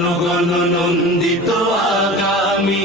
জনগণ নন্দিত আগামী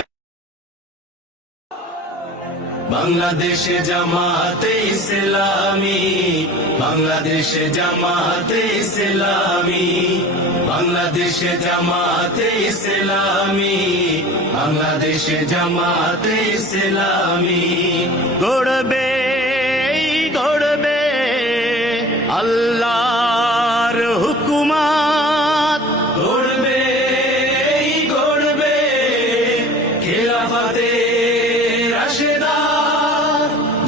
বাংলাদেশে জামাতে ইসলামি বাংলাদেশে জামাতে ইসলামি বাংলাদেশে জামাতে ইসলামি বাংলাদেশে জামাতে ইসলামি গড়বে গড়বে আল্লাহর হুকুমাত গড়বে গড়বে খেলাফাতে